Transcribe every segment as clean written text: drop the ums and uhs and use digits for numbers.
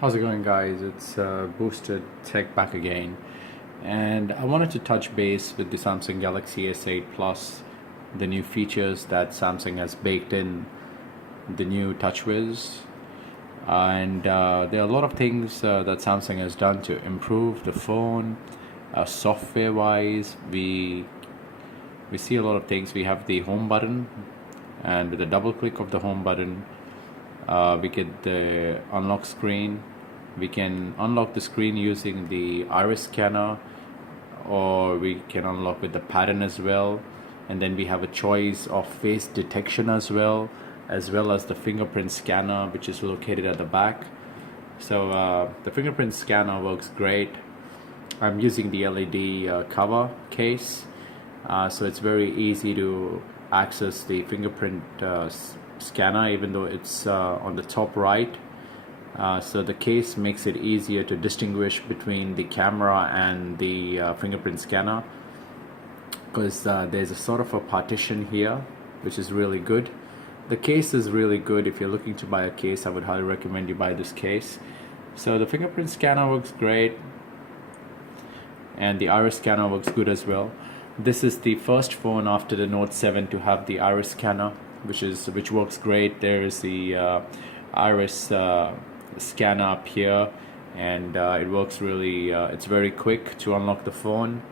How's it going, guys? It's Boosted Tech back again, and I wanted to touch base with the Samsung Galaxy S8 Plus, the new features that Samsung has baked in the new TouchWiz, and there are a lot of things that Samsung has done to improve the phone, software-wise. We see a lot of things. We have the home button, and with a double click of the home button, we get the unlock screen. We can unlock the screen using the iris scanner, or we can unlock with the pattern as well. And then we have a choice of face detection as well as the fingerprint scanner, which is located at the back. So the fingerprint scanner works great. I'm using the LED cover case, so it's very easy to access the fingerprint scanner, even though it's on the top right. So the case makes it easier to distinguish between the camera and the fingerprint scanner, because there's a sort of a partition here, which is really good. The case is really good. If you're looking to buy a case, I would highly recommend you buy this case. So the fingerprint scanner works great, and the iris scanner works good as well. This is the first phone after the Note 7 to have the iris scanner, which works great. There is the iris scanner up here, and it works really. It's very quick to unlock the phone.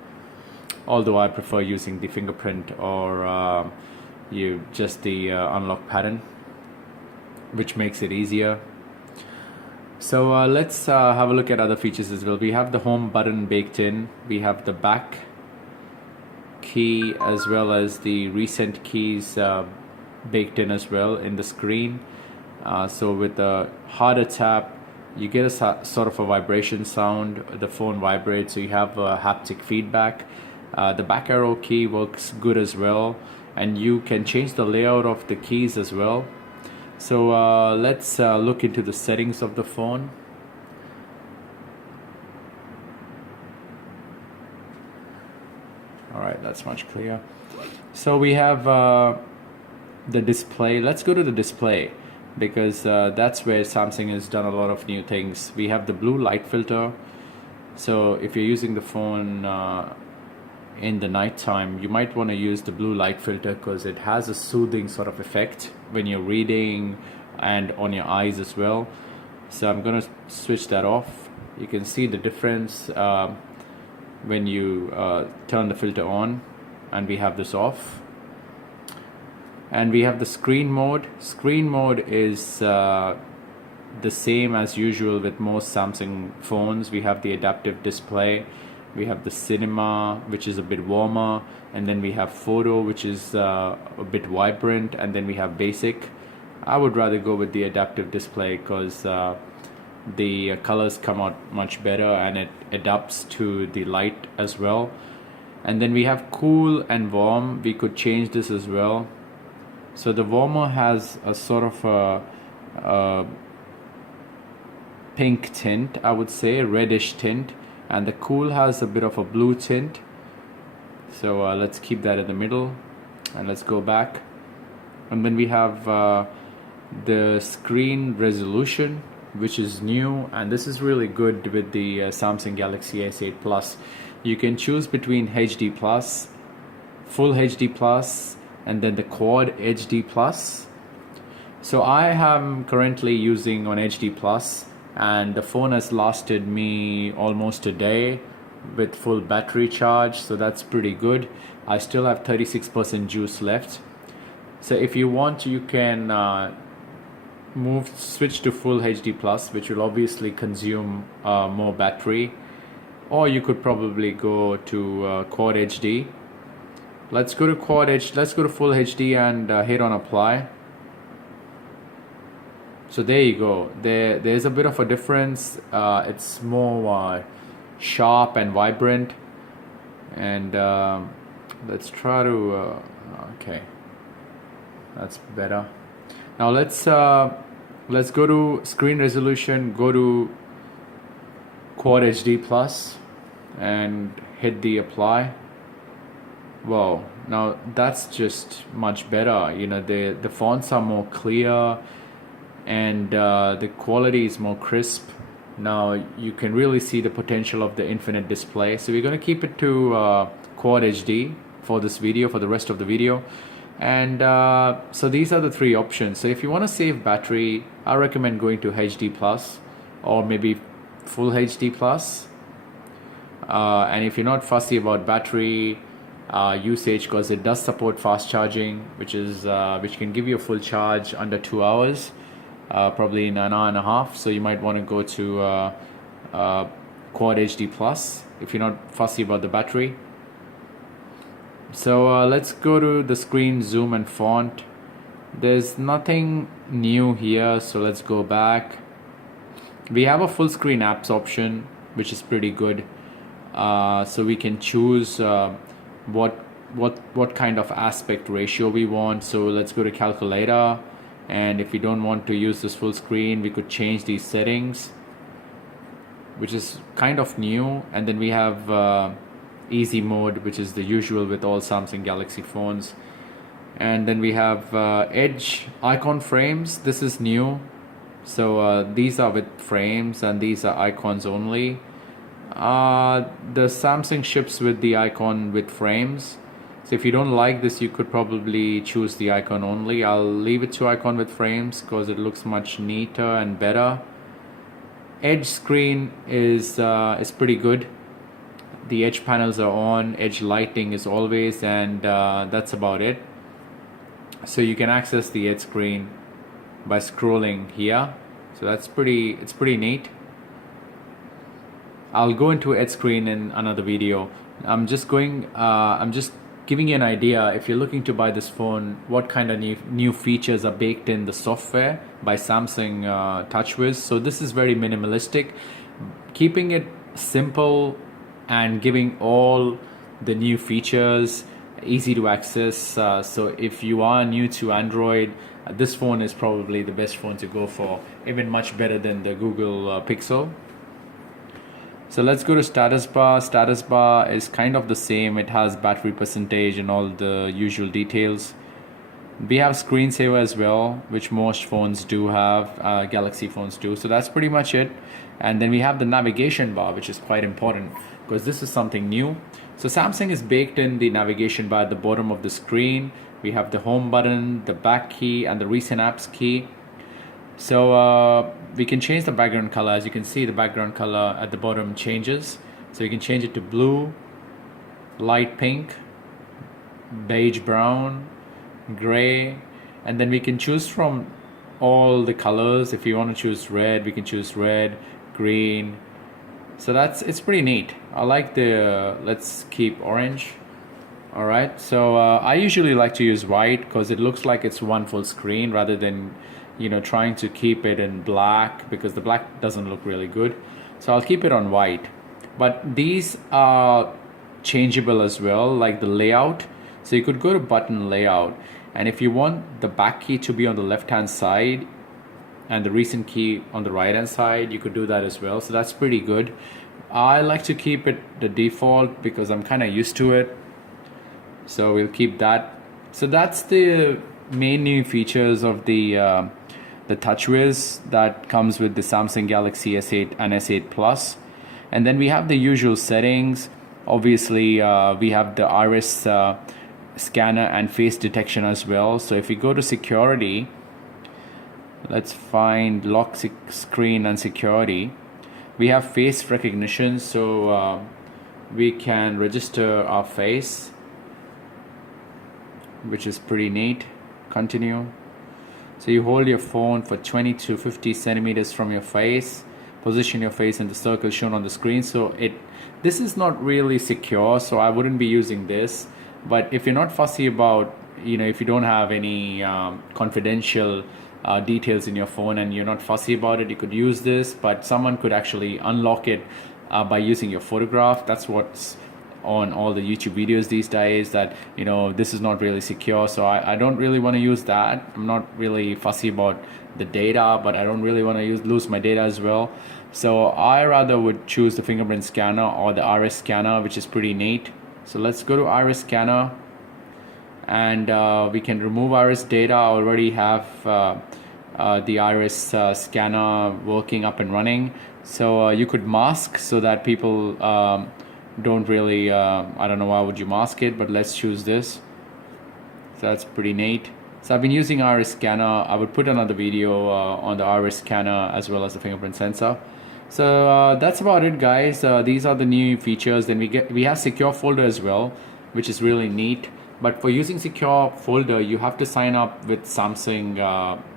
Although I prefer using the fingerprint or just the unlock pattern, which makes it easier. So let's have a look at other features as well. We have the home button baked in. We have the back key as well as the recent keys baked in as well in the screen. So with a harder tap, you get a sort of a vibration sound. The phone vibrates, so you have a haptic feedback. The back arrow key works good as well, and you can change the layout of the keys as well. So let's look into the settings of the phone. Alright, that's much clearer. So we have the display. Let's go to the display, because that's where Samsung has done a lot of new things. We have the blue light filter. So if you're using the phone in the night time, you might want to use the blue light filter, because it has a soothing sort of effect when you're reading and on your eyes as well. So I'm gonna switch that off. You can see the difference when you turn the filter on, and we have this off. And we have the screen mode. Screen mode is the same as usual with most Samsung phones. We have the adaptive display. We have the cinema, which is a bit warmer, and then we have photo, which is a bit vibrant, and then we have basic. I would rather go with the adaptive display, because the colors come out much better and it adapts to the light as well. And then we have cool and warm. We could change this as well. So the warmer has a sort of a pink tint, I would say, reddish tint, and the cool has a bit of a blue tint. So let's keep that in the middle, and let's go back. And then we have the screen resolution, which is new, and this is really good with the Samsung Galaxy S8 Plus. You can choose between HD Plus, Full HD Plus, and then the Quad HD Plus. So I am currently using on HD Plus, and the phone has lasted me almost a day with full battery charge, so that's pretty good. I still have 36% juice left. So if you want, you can switch to Full HD Plus, which will obviously consume more battery, or you could probably go to Quad HD. Let's go to Full HD and hit on apply. So there you go. There's a bit of a difference. It's more sharp and vibrant. And let's try to okay, that's better. Now let's go to screen resolution, go to Quad HD Plus, and hit the apply. Wow, now that's just much better. You know, the fonts are more clear, and the quality is more crisp. Now you can really see the potential of the infinite display. So we're going to keep it to Quad HD for this video, for the rest of the video. And so these are the three options. So if you want to save battery, I recommend going to HD plus or maybe full HD plus. And if you're not fussy about battery usage, because it does support fast charging, which can give you a full charge under 2 hours, probably in an hour and a half. So you might want to go to Quad HD plus if you're not fussy about the battery. So let's go to the screen zoom and font. There's nothing new here, so let's go back. We have a full screen apps option, which is pretty good. So we can choose what kind of aspect ratio we want. So let's go to calculator, and if we don't want to use this full screen, we could change these settings, which is kind of new. And then we have easy mode, which is the usual with all Samsung Galaxy phones. And then we have edge icon frames. This is new. So these are with frames and these are icons only. The Samsung ships with the icon with frames. So if you don't like this, you could probably choose the icon only. I'll leave it to icon with frames because it looks much neater and better. Edge screen is pretty good. The edge panels are on, edge lighting is always, and that's about it. So you can access the edge screen by scrolling here. So it's pretty neat. I'll go into edge screen in another video. I'm just giving you an idea. If you're looking to buy this phone, what kind of new features are baked in the software by Samsung Touchwiz. So this is very minimalistic, keeping it simple and giving all the new features easy to access. So if you are new to Android, this phone is probably the best phone to go for, even much better than the Google Pixel. So let's go to status bar. Status bar is kind of the same. It has battery percentage and all the usual details. We have screensaver as well, which most phones do have, Galaxy phones do. So that's pretty much it. And then we have the navigation bar, which is quite important because this is something new. So Samsung is baked in the navigation bar at the bottom of the screen. We have the home button, the back key, and the recent apps key. So we can change the background color. As you can see, the background color at the bottom changes. So you can change it to blue, light pink, beige brown, gray, and then we can choose from all the colors. If you want to choose red, we can choose red, green. So it's pretty neat. I like the let's keep orange. All right, so I usually like to use white because it looks like it's one full screen rather than trying to keep it in black, because the black doesn't look really good. So I'll keep it on white. But these are changeable as well, like the layout. So you could go to button layout, and if you want the back key to be on the left hand side and the recent key on the right hand side, you could do that as well. So that's pretty good. I like to keep it the default because I'm kind of used to it. So we'll keep that. So that's the main new features of the TouchWiz that comes with the Samsung Galaxy S8 and S8 Plus. And then we have the usual settings. Obviously, we have the iris scanner and face detection as well. So if we go to security, let's find lock screen and security. We have face recognition, so we can register our face, which is pretty neat. Continue. So you hold your phone for 20 to 50 centimeters from your face, position your face in the circle shown on the screen. So this is not really secure, so I wouldn't be using this. But if you're not fussy about, if you don't have any confidential details in your phone and you're not fussy about it, you could use this. But someone could actually unlock it by using your photograph. That's what's on all the YouTube videos these days, that this is not really secure. So I don't really want to use that. I'm not really fussy about the data, but I don't really want to lose my data as well. So I rather would choose the fingerprint scanner or the iris scanner, which is pretty neat. So let's go to iris scanner, and we can remove iris data. I already have the iris scanner working up and running. So you could mask so that people don't really, I don't know why would you mask it, but let's choose this. So that's pretty neat. So I've been using iris scanner. I would put another video on the iris scanner as well as the fingerprint sensor. So that's about it, guys. These are the new features. Then we have secure folder as well, which is really neat. But for using secure folder, you have to sign up with Samsung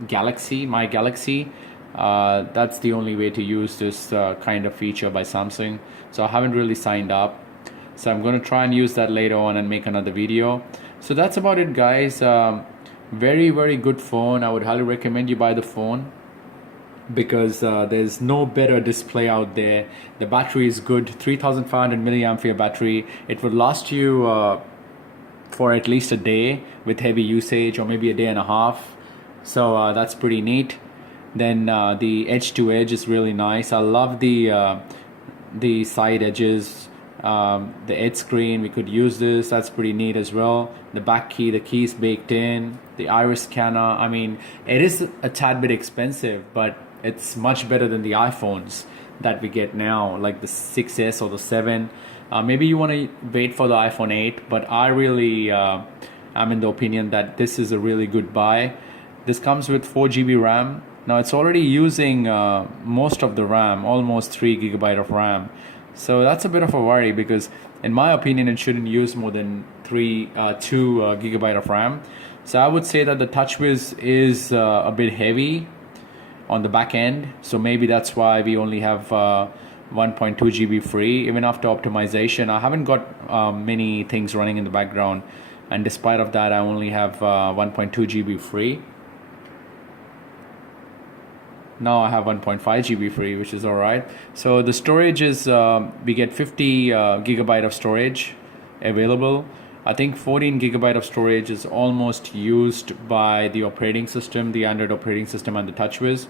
Galaxy, My Galaxy. That's the only way to use this kind of feature by Samsung. So I haven't really signed up. So I'm going to try and use that later on and make another video. So that's about it, guys. Very, very good phone. I would highly recommend you buy the phone because there's no better display out there. The battery is good, 3500 milliampere battery. It would last you for at least a day with heavy usage, or maybe a day and a half. So that's pretty neat. Then the edge to edge is really nice. I love the side edges. The edge screen, we could use this. That's pretty neat as well. The back key, the keys baked in. The iris scanner. I mean, it is a tad bit expensive, but it's much better than the iPhones that we get now, like the 6S or the 7. Maybe you want to wait for the iPhone 8, but I really am in the opinion that this is a really good buy. This comes with 4 GB RAM. Now it's already using most of the RAM, almost 3 GB of RAM. So that's a bit of a worry because in my opinion it shouldn't use more than 2 GB of RAM. So I would say that the Touchwiz is a bit heavy on the back end. So maybe that's why we only have 1.2 GB free. Even after optimization, I haven't got many things running in the background, and despite of that I only have 1.2 GB free. Now I have 1.5 GB free, which is alright. So the storage is, we get 50 gigabyte of storage available. I think 14 gigabyte of storage is almost used by the operating system, the Android operating system and the Touchwiz.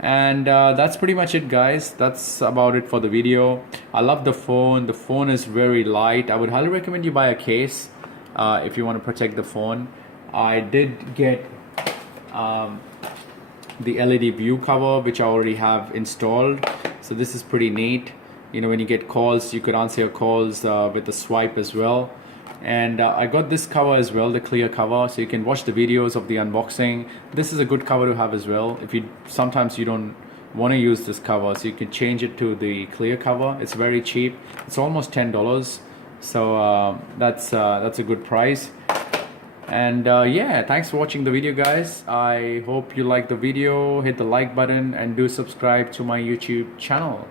And that's pretty much it, guys. That's about it for the video. I love the phone. The phone is very light. I would highly recommend you buy a case if you want to protect the phone. I did get the LED view cover, which I already have installed. So this is pretty neat. You know, when you get calls, you could answer your calls with the swipe as well. And I got this cover as well, the clear cover, so you can watch the videos of the unboxing. This is a good cover to have as well. If you sometimes you don't want to use this cover, so you can change it to the clear cover. It's very cheap. It's almost $10. So that's a good price. And yeah, thanks for watching the video, guys. I hope you like the video. Hit the like button and do subscribe to my YouTube channel.